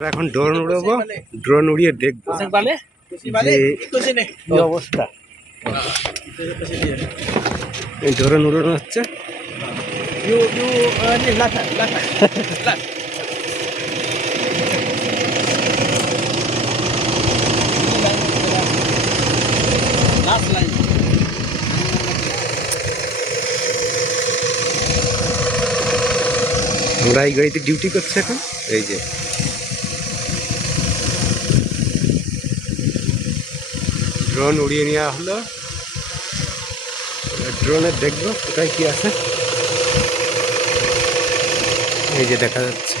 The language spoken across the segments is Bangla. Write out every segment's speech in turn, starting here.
এখন ড্রোন উড়াবো, ড্রোন উড়িয়ে দেখবো যে কি অবস্থা। ড্রোন উড়ানো হচ্ছে। আমরা এই গাড়িতে ডিউটি করছি এখন। এই যে ড্রোন উড়িয়ে নেওয়া হলো, ড্রোনে দেখবো কোথায় কি আছে। এই যে দেখা যাচ্ছে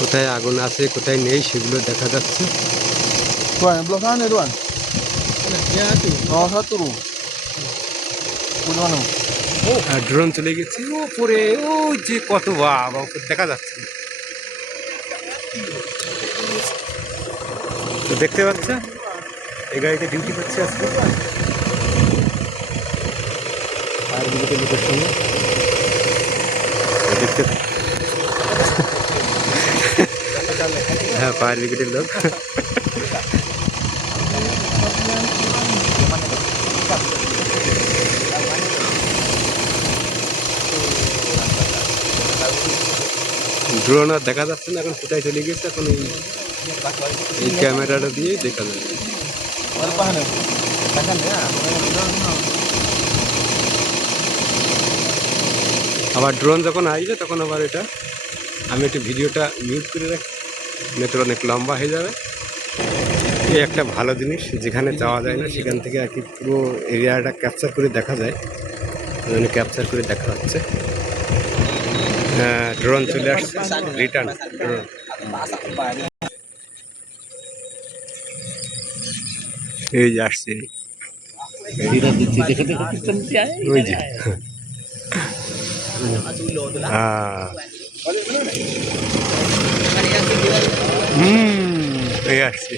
কোথায় আগুন আছে কোথায় নেই সেগুলো দেখা যাচ্ছে। Tuan, belah sana tuan. Ya tu. Bawah satu tu. Mana? আর ড্রোন চলে গেছে উপরে, ও যে কত বাবা দেখা যাচ্ছে না। তো দেখতে পাচ্ছ এই গাড়িতে ডিউটি করছে আজকে ফায়ার ব্রিগেডের লোকের সঙ্গে। দেখতে হ্যাঁ ফায়ার ব্রিগেডের লোক। ড্রোন আর দেখা যাচ্ছে না এখন কোথায় চলে গেছে। এখন এই ক্যামেরাটা দিয়েই দেখা যাচ্ছে। আবার ড্রোন যখন আসবে তখন আবার এটা আমি একটু ভিডিওটা মিউট করে রাখি, নেটটা অনেক লম্বা হয়ে যাবে। এই একটা ভালো জিনিস, যেখানে যাওয়া যায় না সেখান থেকে আর কি পুরো এরিয়াটা ক্যাপচার করে দেখা যায়। ক্যাপচার করে দেখা হচ্ছে। ড্রোন চলে আসছে, রিটার্ন ড্রোন। এই যে আসছে, ওই যে এই আসছে।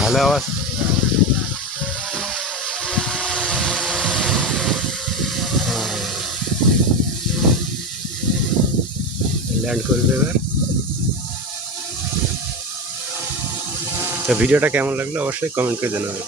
ভালো আওয়াজ। ল্যান্ড করবে এবার। তো ভিডিওটা কেমন লাগলো অবশ্যই কমেন্ট করে জানাবেন।